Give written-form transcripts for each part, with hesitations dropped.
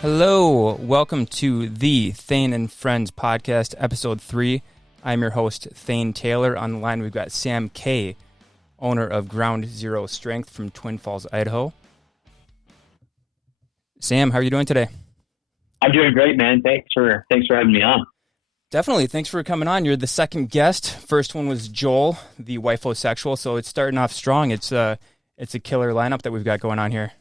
Hello, welcome to the Thane Friends Podcast-Episode 3. I'm your host, Thane Taylor. On the line, we've got Sam K., owner of Ground Zero Strength from Twin Falls, Idaho. Sam, how are you doing today? I'm doing great, man. Thanks for having me on. Definitely. Thanks for coming on. You're the second guest. First one was Joel, the wifosexual, so it's starting off strong. It's a killer lineup that we've got going on here.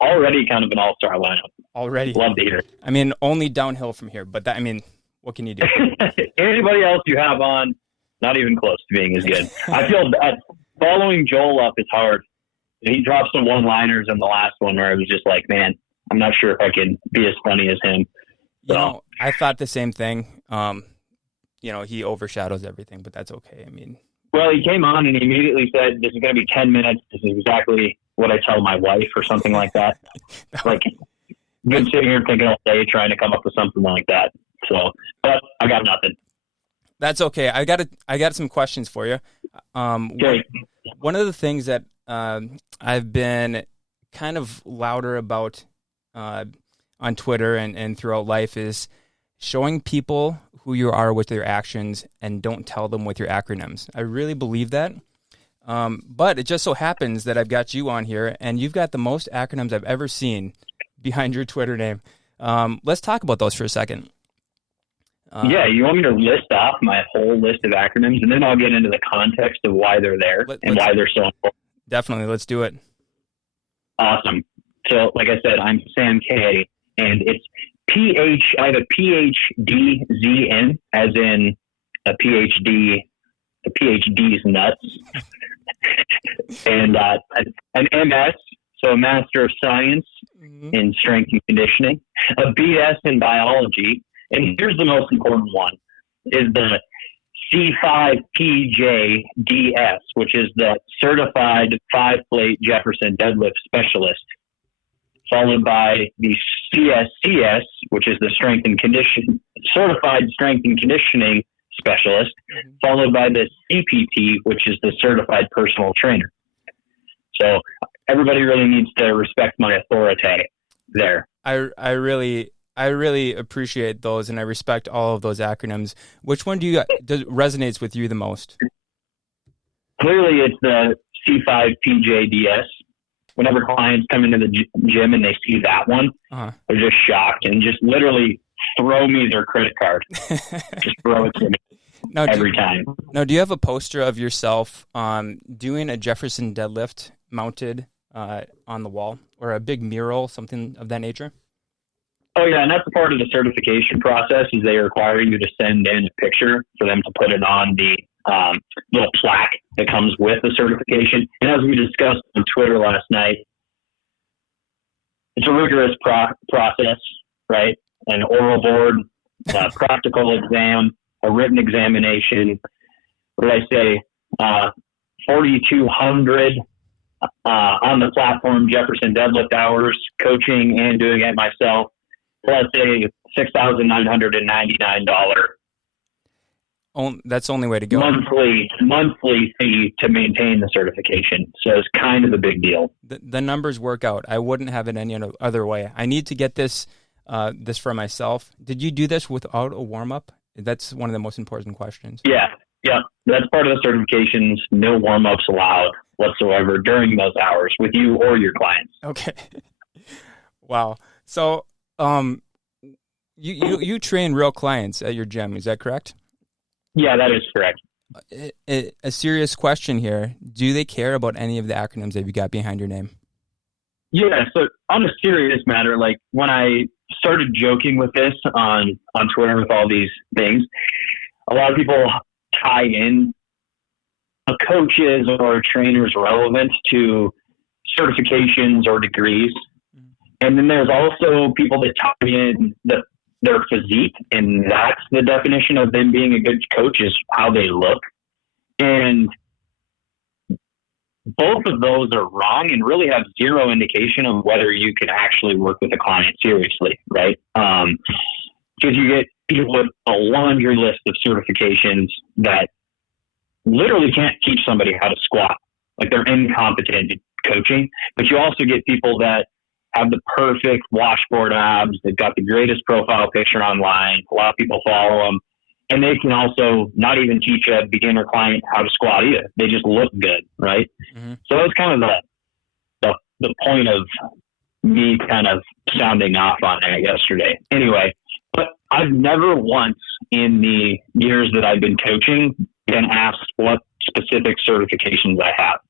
Already kind of an all-star lineup. Already. Love to hear it. I mean, only downhill from here, but what can you do? Anybody else you have on, not even close to being as good. I feel that following Joel up is hard. He dropped some one-liners in the last one where I was just like, man, I'm not sure if I can be as funny as him. So. I thought the same thing. He overshadows everything, but that's okay. Well, he came on and he immediately said, this is going to be 10 minutes. This is exactly what I tell my wife or something like that. Like, been sitting here thinking all day trying to come up with something like that. So, but I got nothing. That's okay. I got some questions for you. Okay. One of the things that I've been kind of louder about on Twitter and throughout life is showing people who you are with your actions and don't tell them with your acronyms. I really believe that. But it just so happens that I've got you on here and you've got the most acronyms I've ever seen behind your Twitter name. Let's talk about those for a second. Yeah, you want me to list off my whole list of acronyms and then I'll get into the context of why they're there and why they're so important. Definitely, let's do it. Awesome. So, like I said, I'm Sam K, and it's I have a PhD-ZN, as in a PhD. A PhD's nuts, and an MS, so a Master of Science in Strength and Conditioning, a BS in Biology, and here's the most important one, is the C5PJDS, which is the Certified 5-Plate Jefferson Deadlift Specialist, followed by the CSCS, which is the Certified Strength and Conditioning Specialist, followed by the CPT, which is the Certified Personal Trainer. So everybody really needs to respect my authority there. I really appreciate those, and I respect all of those acronyms. Which one resonates with you the most? Clearly, it's the C5PJDS. Whenever clients come into the gym and they see that one, they're just shocked and just literally throw me their credit card. Just throw it to me every time. Now, do you have a poster of yourself doing a Jefferson deadlift mounted on the wall, or a big mural, something of that nature? Oh, yeah, and that's a part of the certification process is they require you to send in a picture for them to put it on the little plaque that comes with the certification. And as we discussed on Twitter last night, it's a rigorous process, right? An oral board, a practical exam, a written examination. What did I say? 4,200 on the platform Jefferson deadlift hours, coaching and doing it myself, plus a $6,999 that's the only way to go. Monthly fee to maintain the certification. So it's kind of a big deal. The numbers work out. I wouldn't have it any other way. I need to get this for myself. Did you do this without a warm-up? That's one of the most important questions. Yeah. That's part of the certifications. No warm-ups allowed whatsoever during those hours with you or your clients. Okay. Wow. So you train real clients at your gym, is that correct? Yeah, that is correct. A serious question here. Do they care about any of the acronyms that you got behind your name? Yeah, so on a serious matter, like when I started joking with this on Twitter with all these things, a lot of people tie in a coach's or a trainer's relevance to certifications or degrees. And then there's also people that tie in their physique, and that's the definition of them being a good coach is how they look. And both of those are wrong and really have zero indication of whether you can actually work with a client seriously, right? Because you get people with a laundry list of certifications that literally can't teach somebody how to squat. Like they're incompetent at coaching, but you also get people that have the perfect washboard abs. They've got the greatest profile picture online. A lot of people follow them. And they can also not even teach a beginner client how to squat either. They just look good, right? Mm-hmm. So that was kind of the point of me kind of sounding off on that yesterday. Anyway, but I've never once in the years that I've been coaching been asked what specific certifications I have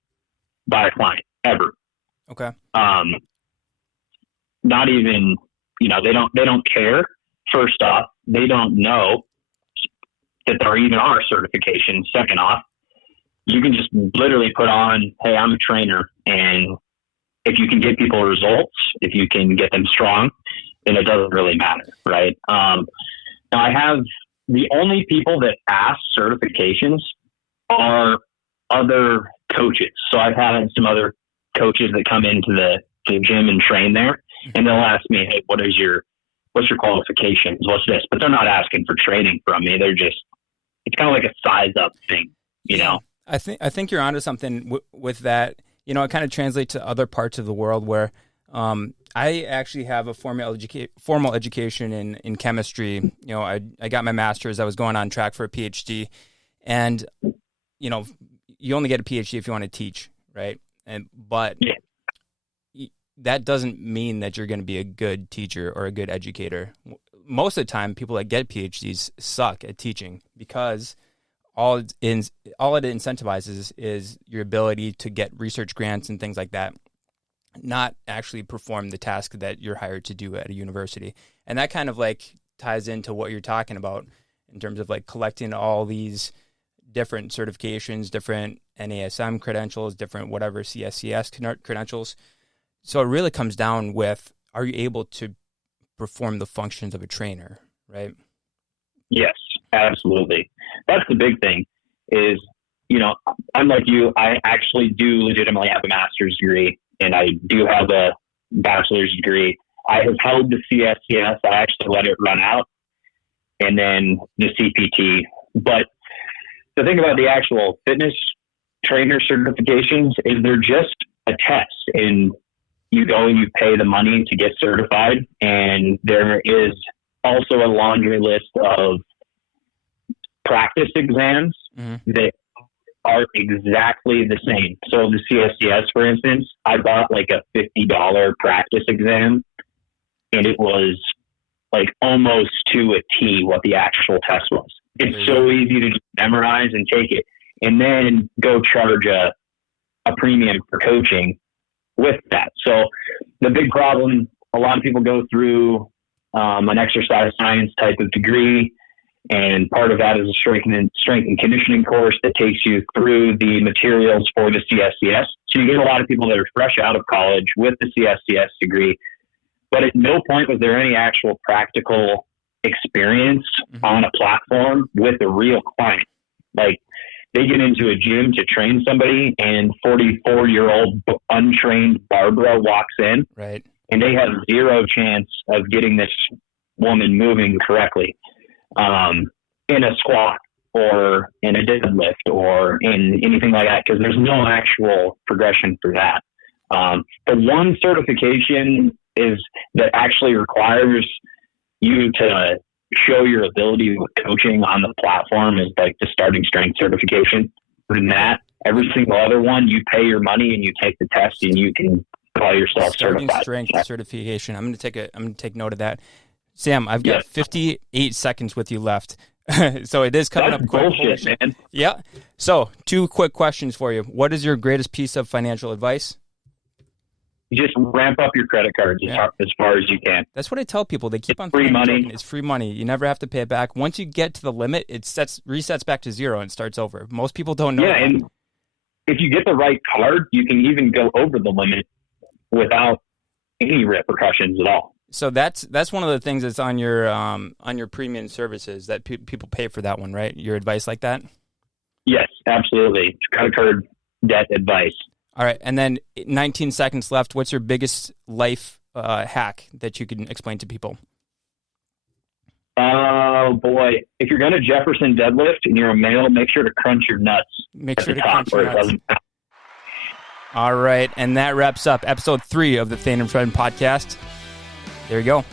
by a client, ever. Okay. Not even, they don't care. First off, they don't know that there even are certifications. Second off, you can just literally put on, hey, I'm a trainer, and if you can get people results, if you can get them strong, then it doesn't really matter, right? Now I have the only people that ask certifications are other coaches. So I've had some other coaches that come into the gym and train there, and they'll ask me, hey, what's your qualifications? What's this? But they're not asking for training from me. They're just, it's kind of like a size up thing, I think you're onto something with that. It kind of translates to other parts of the world where I actually have a formal education in chemistry. I got my master's. I was going on track for a PhD, and you only get a PhD if you want to teach, right? But that doesn't mean that you're going to be a good teacher or a good educator. Most of the time, people that get PhDs suck at teaching because all it incentivizes is your ability to get research grants and things like that, not actually perform the task that you're hired to do at a university. And that kind of like ties into what you're talking about in terms of like collecting all these different certifications, different NASM credentials, different whatever CSCS credentials. So it really comes down with, are you able to perform the functions of a trainer, right? Yes, absolutely. That's the big thing is, I'm like you, I actually do legitimately have a master's degree and I do have a bachelor's degree. I have held the CSCS. I actually let it run out, and then the CPT. But the thing about the actual fitness trainer certifications is they're just a test, and you go and you pay the money to get certified. And there is also a laundry list of practice exams that are exactly the same. So the CSCS, for instance, I bought like a $50 practice exam, and it was like almost to a T what the actual test was. It's so easy to just memorize and take it, and then go charge a premium for coaching with that. So the big problem, a lot of people go through an exercise science type of degree, and part of that is a strength and conditioning course that takes you through the materials for the CSCS. So you get a lot of people that are fresh out of college with the CSCS degree, but at no point was there any actual practical experience on a platform with a real client. Like, they get into a gym to train somebody, and 44-year-old untrained Barbara walks in, right, and they have zero chance of getting this woman moving correctly in a squat or in a deadlift or in anything like that, because there's no actual progression for that. The one certification is that actually requires you to show your ability with coaching on the platform is like the starting strength certification. Other than that, every single other one, you pay your money and you take the test and you can call yourself certified. Starting strength certification. I'm going to take note of that. Sam, I've got 58 seconds with you left. So it is coming up quick. Bullshit, man. Yeah. So 2 quick questions for you. What is your greatest piece of financial advice? Just ramp up your credit cards as far as you can. That's what I tell people. They keep on free money. It's free money. You never have to pay it back. Once you get to the limit, it resets back to zero and starts over. Most people don't know that. And if you get the right card, you can even go over the limit without any repercussions at all. So that's one of the things that's on your premium services that people pay for that one, right? Your advice like that? Yes, absolutely. Credit card debt advice. All right, and then 19 seconds left. What's your biggest life hack that you can explain to people? Oh, boy. If you're going to Jefferson Deadlift and you're a male, make sure to crunch your nuts. Make sure to crunch your nuts. All right, and that wraps up episode 3 of the Thane Friends Podcast. There you go.